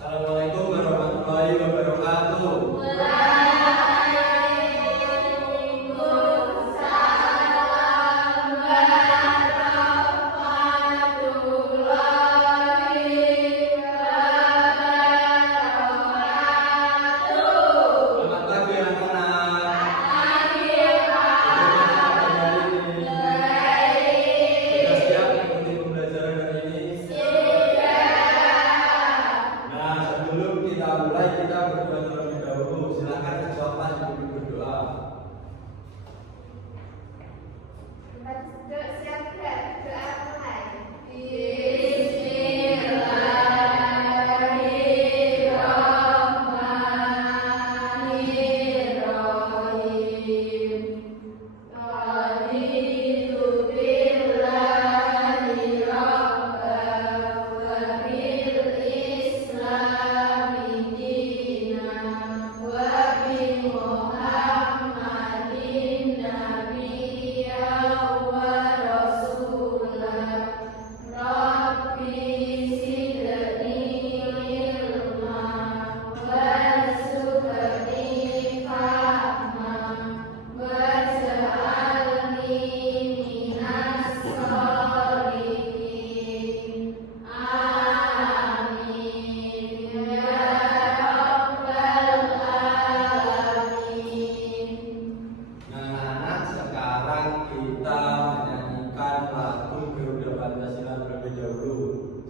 Assalamualaikum warahmatullahi wabarakatuh. Selamat pagi anak-anak. Sudah siap mengikuti pembelajaran hari ini? Nah, sebelum kita mulai, kita berdoa terlebih dahulu. Silakan jawab sambil berdoa.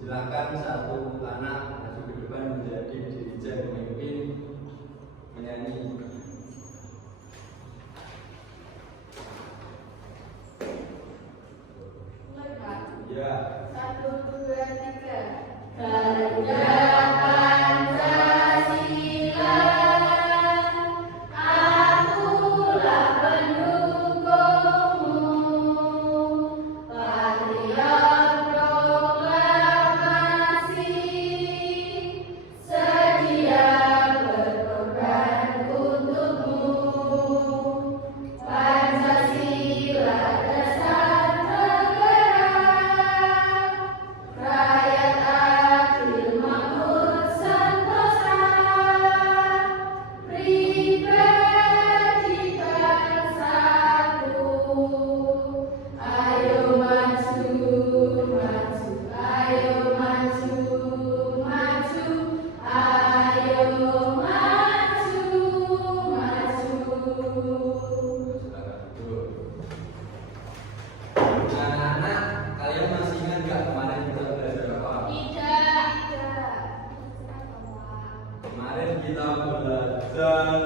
Silakan satu anak maju ke depan menjadi dirijen pemimpin menyanyi. Ya. 1, 2, 3. Kerja Pancasila, akulah pendukungmu. Patriot proklamasi, sedia berkorban untukmu. Pancasila dasar negara, rakyat adil makmur sentosa, pribadi bersatu. Ayo maju, maju, ayo maju, maju, ayo maju, maju. Silakan duduk. Anak-anak, kalian masih ingat nggak kemarin kita belajar apa? Tidak. Kemarin kita belajar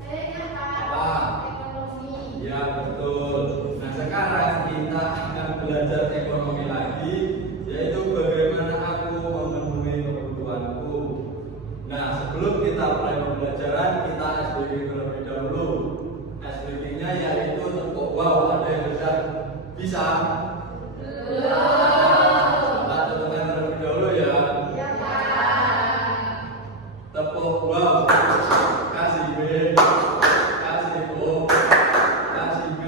Saya ingat apa? ekonomi. Ya, betul. Nah, sekarang kita akan belajar ekonomi lagi, yaitu bagaimana aku memenuhi kebutuhanku. Nah, sebelum kita mulai pembelajaran, kita SBG terlebih dahulu. SBG-nya yaitu tepuk wow. Ada yang sudah bisa? Kita tentukan terlebih dahulu ya. Ya, Pak. Tepuk wow. Kasih B, kasih O, kasih B.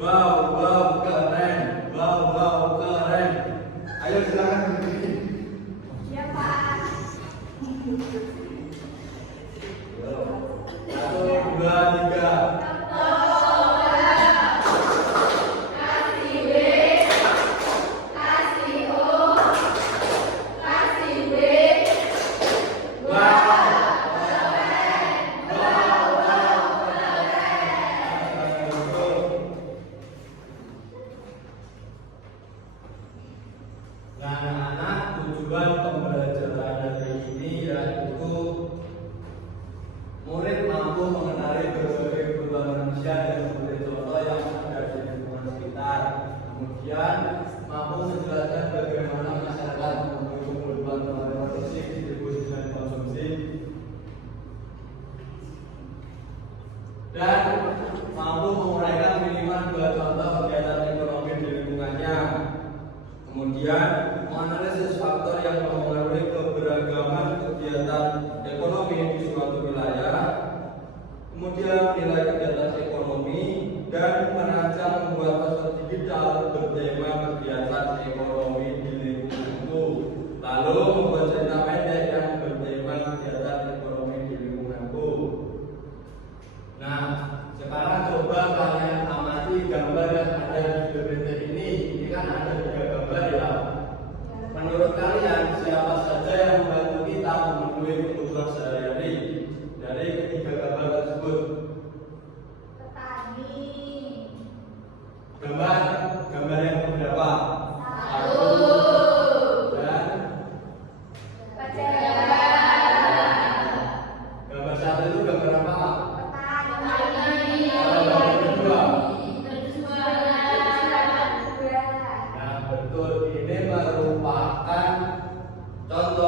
Wow, wow, keren. Wow, wow, keren. Ayo silakan berdiri. Ya, Pak. 1, 2, 3. Kasih B, kasih O, kasih B. Wow. Nah, anak-anak, tujuan pembelajaran hari ini yaitu murid mampu mengenali berbagai kebutuhan manusia dan memberi contoh yang ada di lingkungan sekitar. Kemudian mampu menjelaskan bagaimana masyarakat mendukung kebutuhan produksi, distribusi dan konsumsi, dan mampu menguraikan minimal 2 contoh kegiatan ekonomi di lingkungannya. Kemudian menganalisis faktor yang mempengaruhi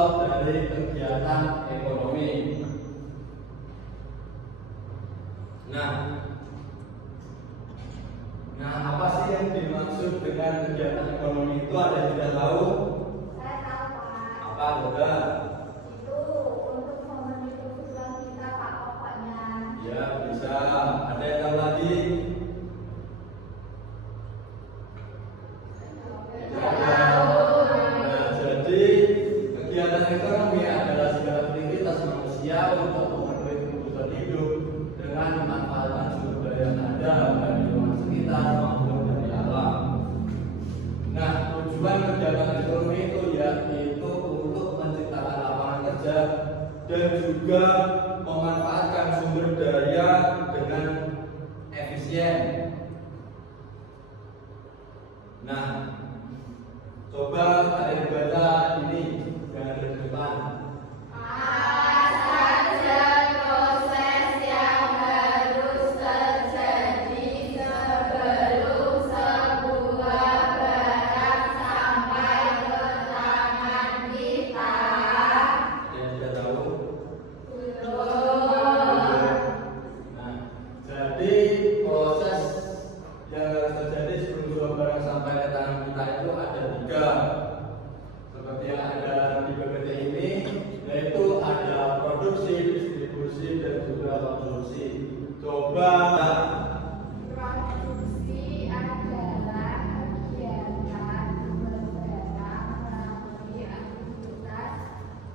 contoh dari kegiatan ekonomi. Nah, apa sih yang dimaksud dengan kegiatan ekonomi itu? Ada yang tidak tahu? Saya tahu, Pak. Apa, Boga? Itu untuk memenuhi kebutuhan kita, Pak, pokoknya. Ya, bisa. Ada yang tahu lagi? Nah, jadi kegiatan ekonomi adalah segala aktivitas manusia untuk memenuhi kebutuhan hidup dengan memanfaatkan sumber daya yang ada dari lingkungan sekitar maupun dari alam. Nah, tujuan kegiatan ekonomi itu yaitu untuk menciptakan lapangan kerja dan juga memanfaatkan sumber daya dengan efisien. Nah, coba kalian baca ini dengan depan. Apa saja proses yang harus terjadi sebelum sebuah barang sampai ke tangan kita? Ada yang tidak tahu? Belum. Nah, jadi proses yang harus terjadi sebelum sebuah barang sampai ke tangan kita itu ada 3. Seperti yang ada di PPT ini, yaitu ada produksi, distribusi, dan juga konsumsi. Coba Produksi adalah kegiatan bergerak melalui aktivitas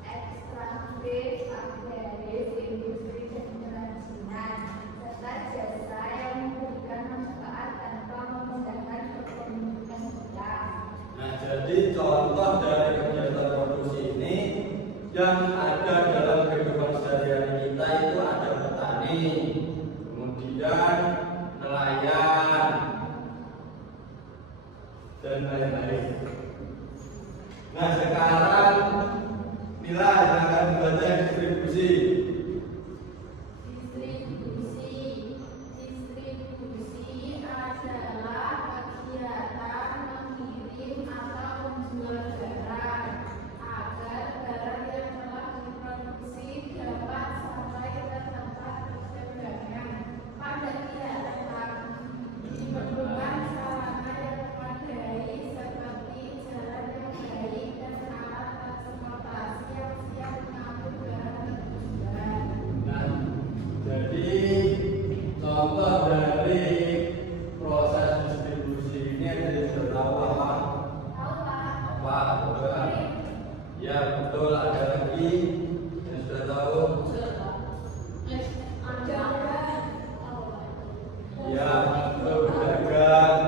ekstraktif, agraris, industri, dan kerajinan, serta jasa yang memberikan manfaat tanpa memindahkan kepemilikan kita. Nah, jadi contoh dari kegiatan produksi ini yang ada dalam kehidupan sehari-hari kita itu ada petani, kemudian nelayan, dan lain-lain. Nah, sekarang Mila yang akan membaca distribusi. Distribusi adalah kegiatan mengirim atau menjual barang agar barang yang telah diproduksi dapat sampai ke tempat perdagangan pada tidak tetap. Diperlukan sarana yang memadai seperti jalan yang baik dan alat transportasi yang siap mengangkut barang terjual. Nah, jadi contoh dari proses distribusi ini ada yang sudah tahu apa? Tahu, Pak? Apa? Coba. Ya, betul. Ada lagi yang sudah tahu? Ya, betul, berdagang.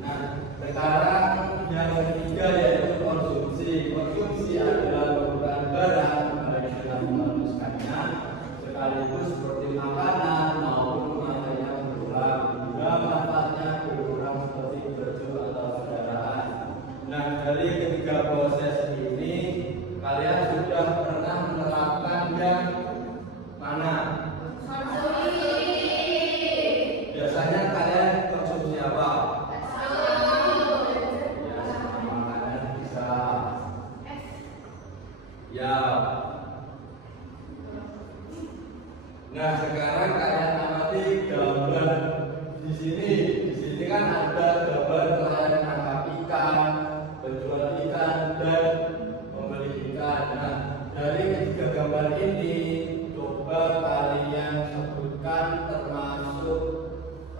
Nah, sekarang yang ketiga yaitu konsumsi. Konsumsi adalah kebutuhan barang baik dengan meneruskannya sekaligus seperti makanan maupun pemakaian yang berulang. Juga manfaatnya berulang seperti baju atau kendaraan. Nah, dari ketiga proses ini kalian sudah pernah menerapkan yang mana? Biasanya kalian konsumsi apa? Ya, makanan bisa. Ya. Nah, sekarang kalian amati gambar di sini. Di sini kan ada gambar nelayan menangkap ikan, penjual ikan, dan membeli ikan. Nah, dari ketiga gambar ini, coba kalian sebutkan termasuk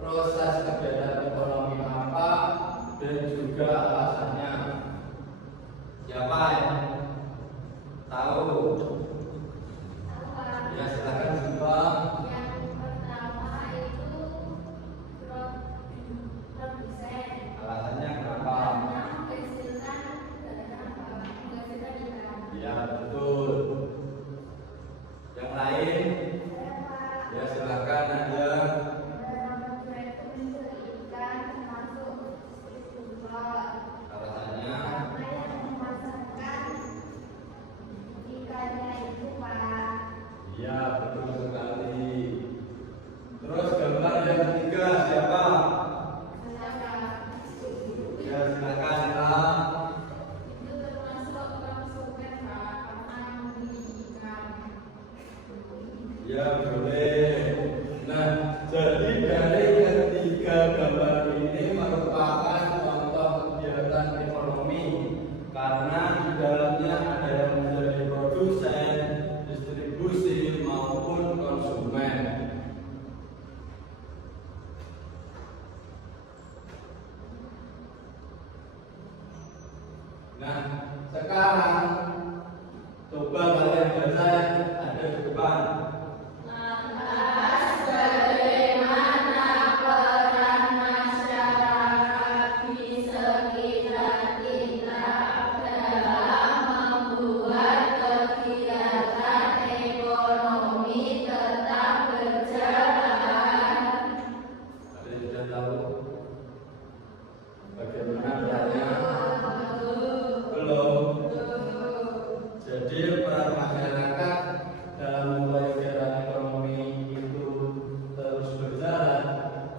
proses kegiatan ekonomi apa dan juga alasannya. Siapa yang tahu? Ya, silakan coba. Yang pertama itu produsen. Alasannya kenapa? Karena menghasilkan ikan. Ya, betul. Yang lain? Ya, silakan ada. Dalam produsen itu mencuri ikan termasuk distributor. Alasannya? Karena yang memasarkan ikannya itu, Pak. Ya, betul sekali. Terus gambar yang ketiga siapa? Silakan. Ya, silakan. Ya. Itu termasuk Ya boleh. Nah, jadi dari ketiga gambar ini merupakan contoh kegiatan ekonomi karena di dalamnya ada yang menjadi produsen, distribusi maupun konsumen. Nah, sekarang coba kalian baca ada di depan. Lantas bagaimana peran masyarakat di sekitar kita dalam membuat kegiatan ekonomi tetap berjalan? Ada yang sudah tahu bagaimana perannya? Belum. Jadi peran masyarakat dalam memulai kegiatan ekonomi itu terus berjalan,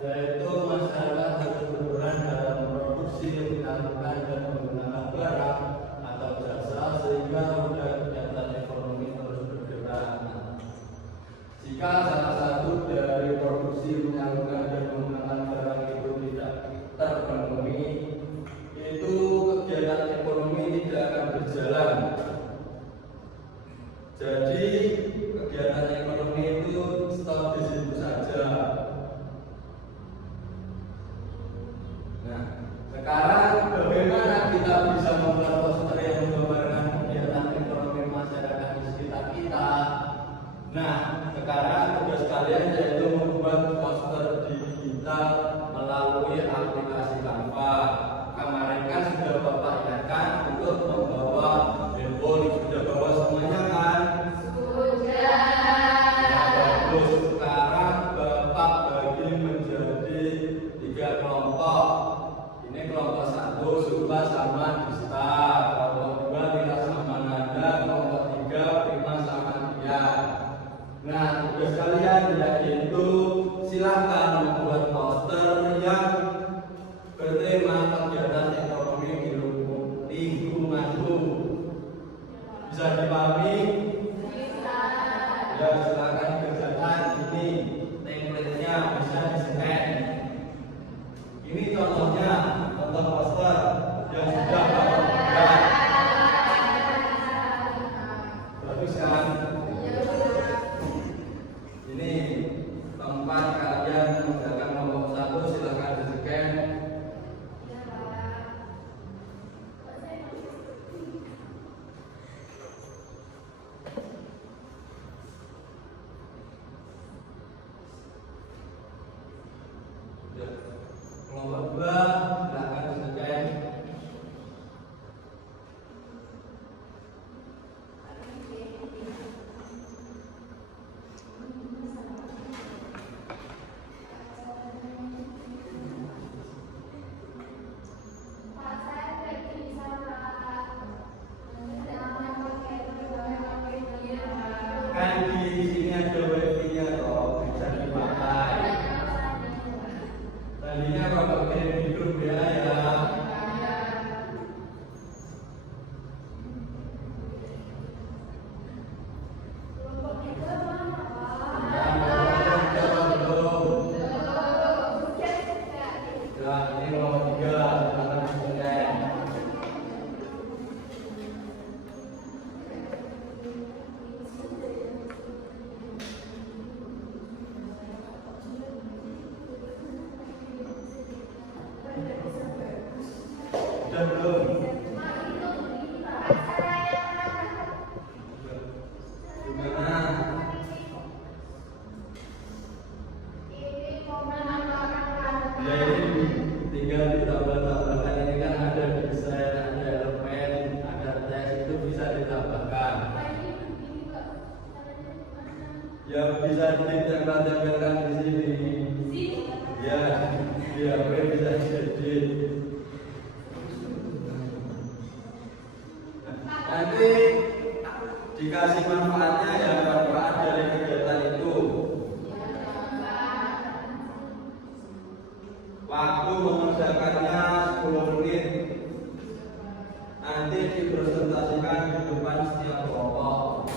yaitu masyarakat harus berperan dalam memproduksi, menyalurkan dan menggunakan barang atau jasa sehingga roda kegiatan ekonomi terus bergerak. Jika salah satu dari produksi, menyalurkan dan menggunakan barang itu tidak terpenuhi, itu kegiatan ekonomi tidak akan berjalan. Jadi kegiatan ekonomi itu stop di situ saja. Nah, sekarang bagaimana kita bisa membuat poster yang menggambarkan kegiatan ekonomi masyarakat di sekitar kita? Nah, sekarang tugas kalian yaitu membuat poster digital melalui aplikasi Canva. Kemarin kan sudah Bapak ingatkan untuk membawa handphone, sudah bawa semuanya kan? Sudah. Ya, bagus. Sekarang Bapak bagi menjadi 3 kelompok. Ini kelompok 1 Zulfa sama Dista, kelompok 2 Lila sama Nanda, kelompok 3 Prima sama Tia. Nah, tugas kalian yaitu silakan membuat poster yang bertema kegiatan ekonomi di lingkunganku. Bisa dipahami? Bisa. Ya, silakan kerjakan. Ini template-nya bisa di-scan. Ini contohnya, contoh poster yang sudah Bapak buat. Bagus kan? Ini tempat kalian mengerjakan kelompok 1, silakan di-scan. Ya. Kelompok 2 silakan di-scan. Pak, saya tidak bisa, Pak. Jangan pakai dia, Pak. Kan di sini ada wifi-nya toh, bisa dipakai. Tadinya Bapak kirim di grup ya. Kelompok 3 mana, Pak? Belum. Sudah. Ya, ini kelompok 3, silakan di-scan. Sudah belum? Gimana? Ya, ini tinggal ditambah-tambahkan. Ini kan ada desain, ada elemen, ada teks, itu bisa ditambahkan. Ya, bisa ditempel-tempelkan di sini. Ya, di HP bisa diedit. Nanti dikasih manfaatnya ya, manfaat dari kegiatan itu. Waktu mengerjakannya 10 menit. Nanti dipresentasikan di depan setiap kelompok.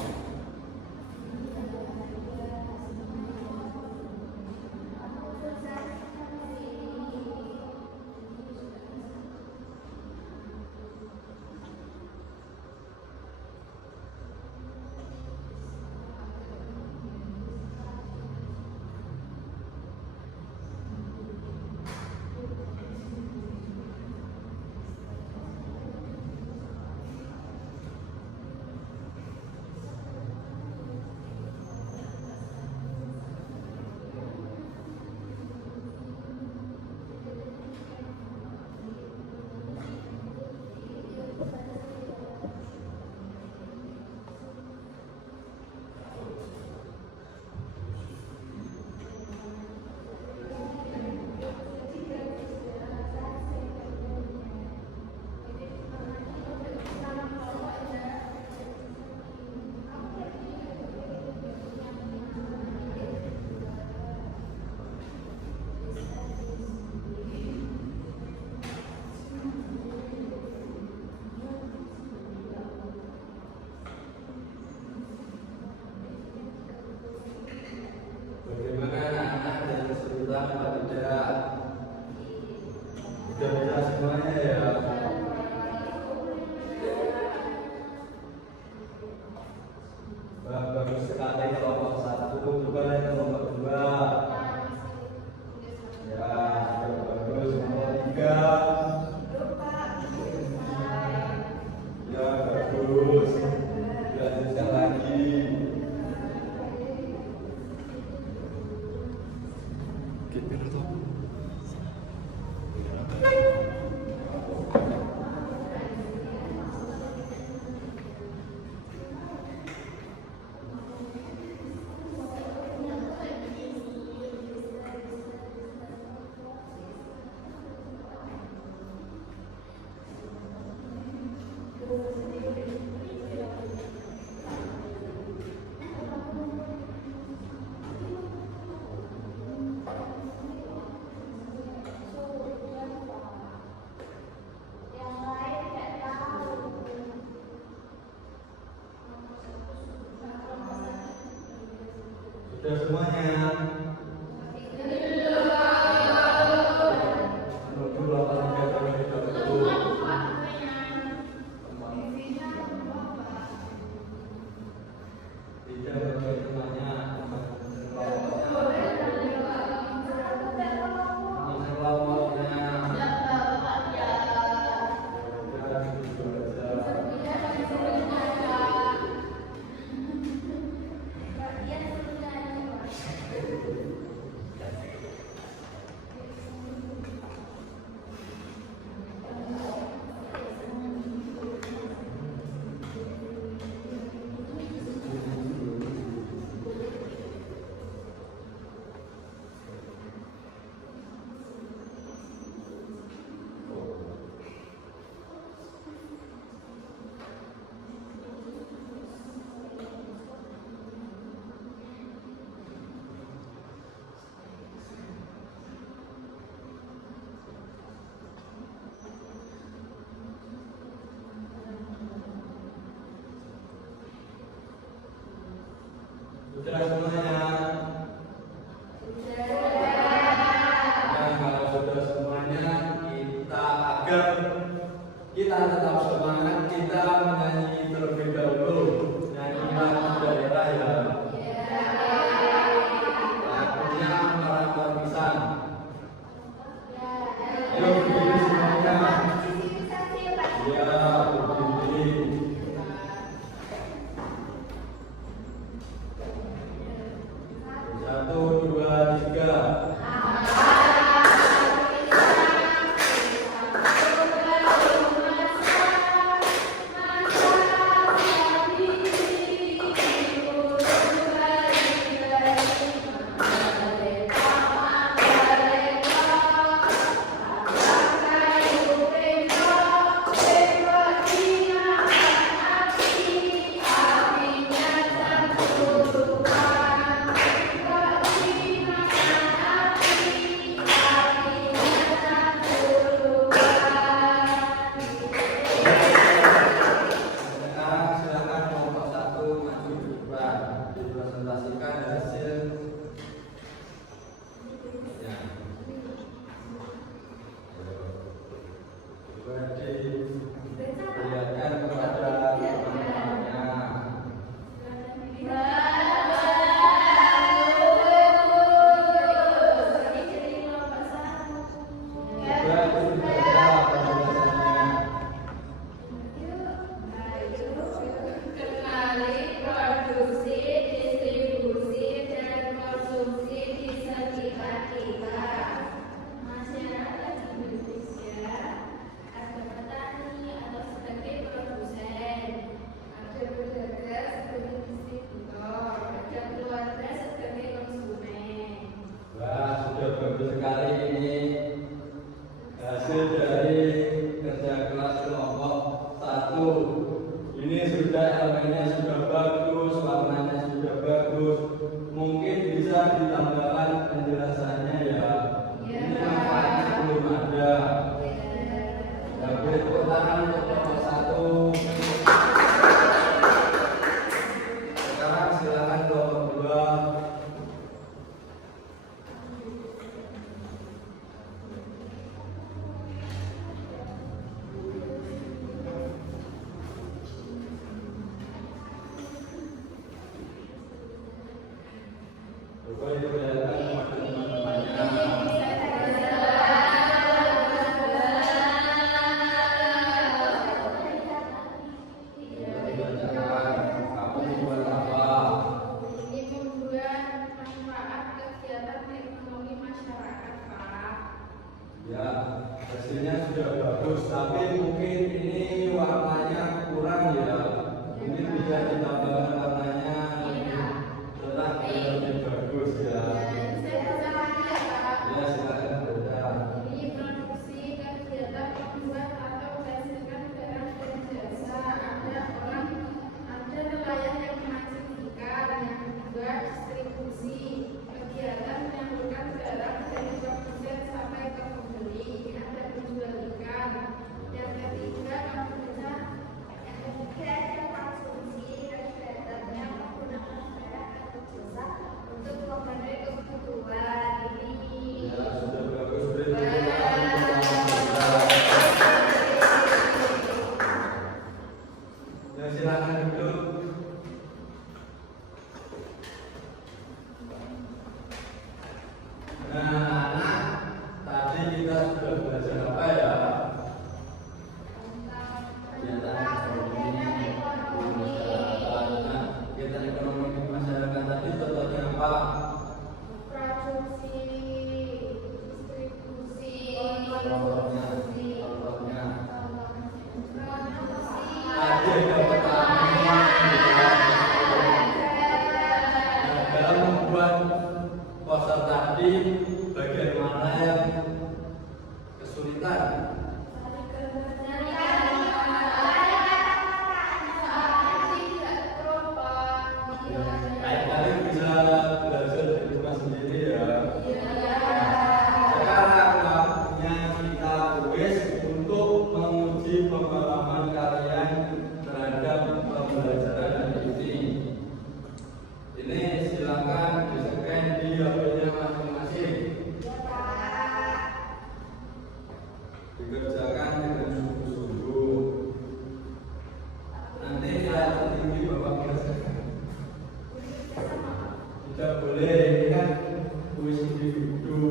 Sudah semuanya. Sudah semuanya. Nah, kalau sudah semuanya, agar kita tetap semangat, kita menyanyi terlebih dahulu. Nyanyian daerah ya. Lagunya Merambah Pisang. Ayo berdiri semuanya. Ya, berdiri. 1, 2, 3. Dipresentasikan hasil ya. Coba diperlihatkan kepada teman-temannya. Coba dibaca penjelasannya. Kenali produksi, distribusi, dan konsumsi di sekitar kita. Masyarakat Indonesia ada petani atau sebagai produsen, ada pedagang sebagai distributor, ada keluarga sebagai konsumen. Wah, sudah bagus sekali ini hasil dari kerja kelas kelompok 1. Ini sudah elemennya sudah bagus, warnanya sudah bagus. Mungkin bisa ditambahkan penjelasannya ya. Ini manfaatnya belum ada. Ya, beri tepuk tangan untuk kelompok 1. Sekarang silakan kelompok 2. Coba diperlihatkan kepada teman-temannya. Dibacakan, kamu membuat apa? Ini membuat manfaat kegiatan ekonomi masyarakat, Pak. Ya, hasilnya sudah bagus, tapi mungkin ini warnanya kurang ya. Mungkin bisa ditambahkan warnanya lebih terang dan lebih bagus ya. Ya silakan duduk. Nah, anak, tadi kita sudah belajar apa ya? Kegiatan ekonomi di masyarakat tadi contohnya apa? Produksi, distribusi, Contohnya. produksi, Tadi ada petani. Nah, dalam membuat poster tadi, bagian mana yang kesulitan? Kali bisa belajar di rumah sendiri ya. Sekarang waktunya kita tulis untuk menguji pengalaman kalian terhadap pembelajaran ini. Ini silakan di-scan di HP-nya masing-masing. Dikerjakan dengan sungguh-sungguh. Nanti saya tertinggi Bapak berdasarkan. Tidak boleh, ini kan kuis individu.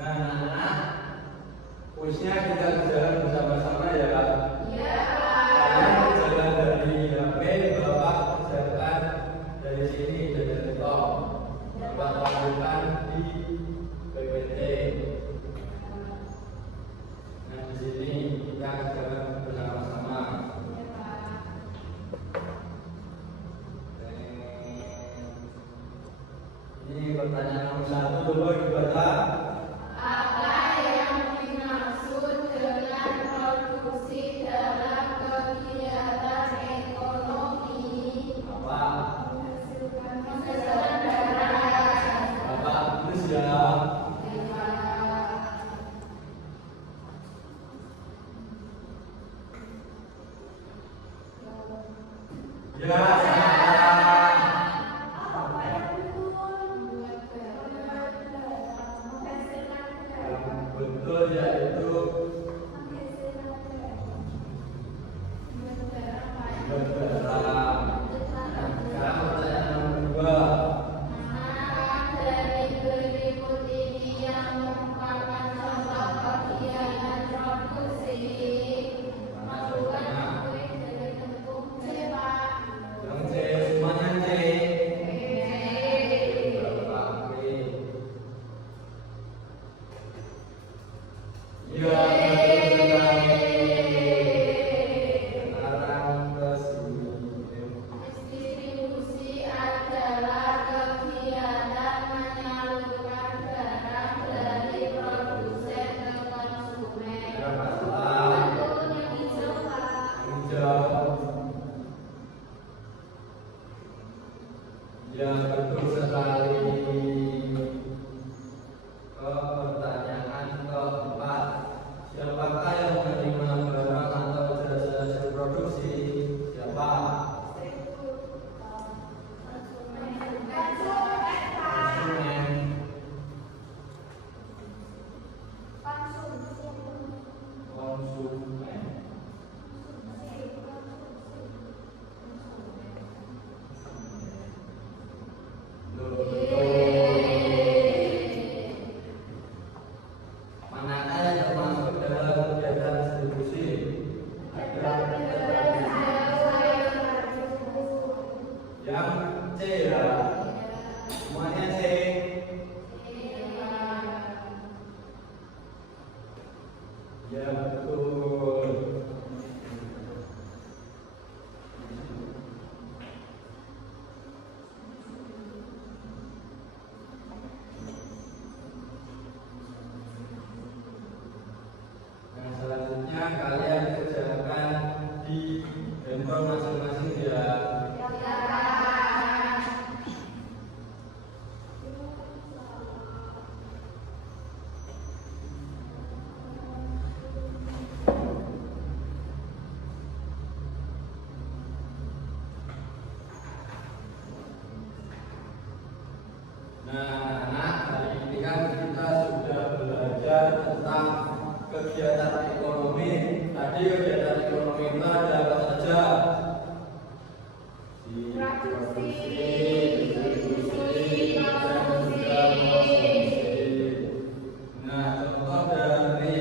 Nah, kuisnya kita kerjakan bersama-sama ya Kak. Kalian kerjakan dari HP, Bapak kerjakan dari sini, dari laptop. Bapak tampilkan di PPT. Nah, di sini kita kerjakan bersama-sama. Ini pertanyaan nomor 1, coba dibaca. Apa yang dimaksud dengan produksi dalam kegiatan ekonomi? Apa? Menghasilkan barang. Bapak tulis ya. Ya, salah. Apa yang Betul yaitu bergerak. Sekarang pertanyaan nomor 2. dari berikut ini yang merupakan contoh kegiatan produksi? Melakukan kue dari tepung cepat. Yang C, semuanya C. Bapak B. Ya, betul sekali. Sekarang ke sini. Distribusi adalah kegiatan menyalurkan barang dari produsen ke konsumen. Berapa salah? Betul, yang hijau, Pak. Hijau. Ya, betul sekali. Ke pertanyaan keempat, siapakah yang menerima barang atau jasa hasil produksi? Siapa? Konsumen. Konsumen. Manakah yang termasuk dalam kegiatan distribusi? Ada yang C ya. Semuanya C. Ya betul. Nah, selanjutnya kalian kerjakan di handphone masing-masing ya. tentang kegiatan ekonomi. Tadi kegiatan ekonomi itu ada apa saja? Nah, contoh dari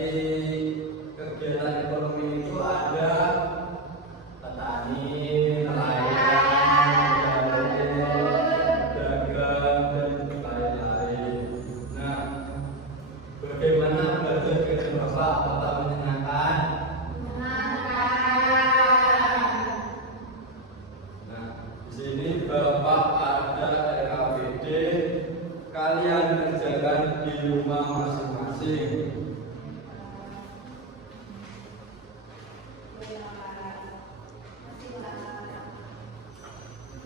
kegiatan ekonomi itu ada petani, nelayan, dagang, dan lain-lain. Nah, bagaimana belajar kerja Bapak? Apakah menyenangkan? Nah, di sini Bapak ada RAPD, kalian kerjakan di rumah masing-masing.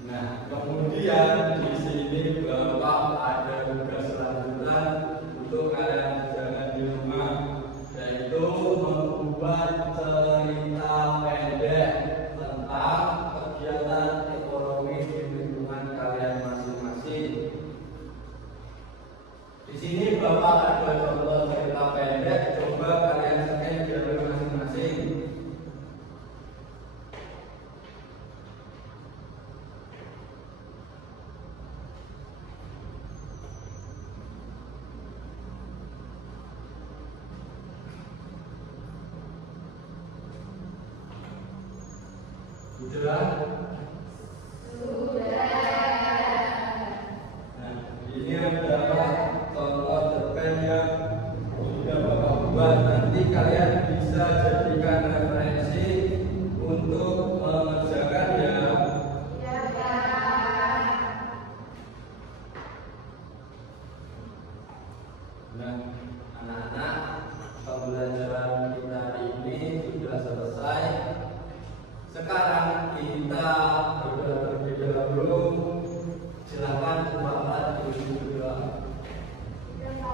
Nah, kemudian di sini Bapak ada tugas lanjutan untuk kalian kerjakan di rumah, yaitu membuat cerita pendek tentang kegiatan ekonomi di lingkungan kalian masing-masing. Di sini Bapak ada contoh cerita pendek, coba kalian scan di rumah masing-masing. Sudah? Nah, ini adalah contoh cerpen yang sudah Bapak buat. Nanti kalian bisa jadikan referensi untuk mengerjakan ya. Nah, anak-anak, pembelajaran kita ini sudah selesai. Sekarang kita sudah terlebih dahulu. Silakan Bapak diuji dulu. Terima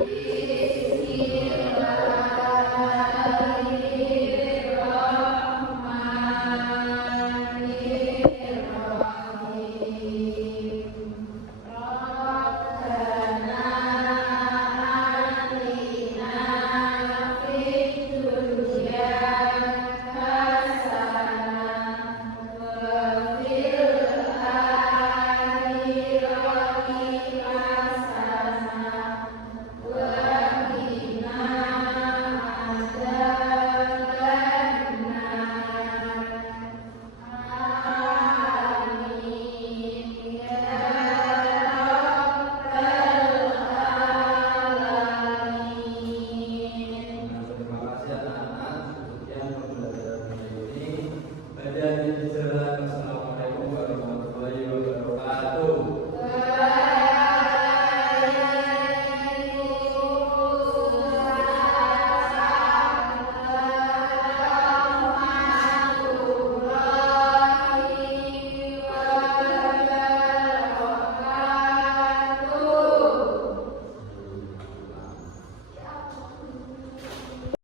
kasih.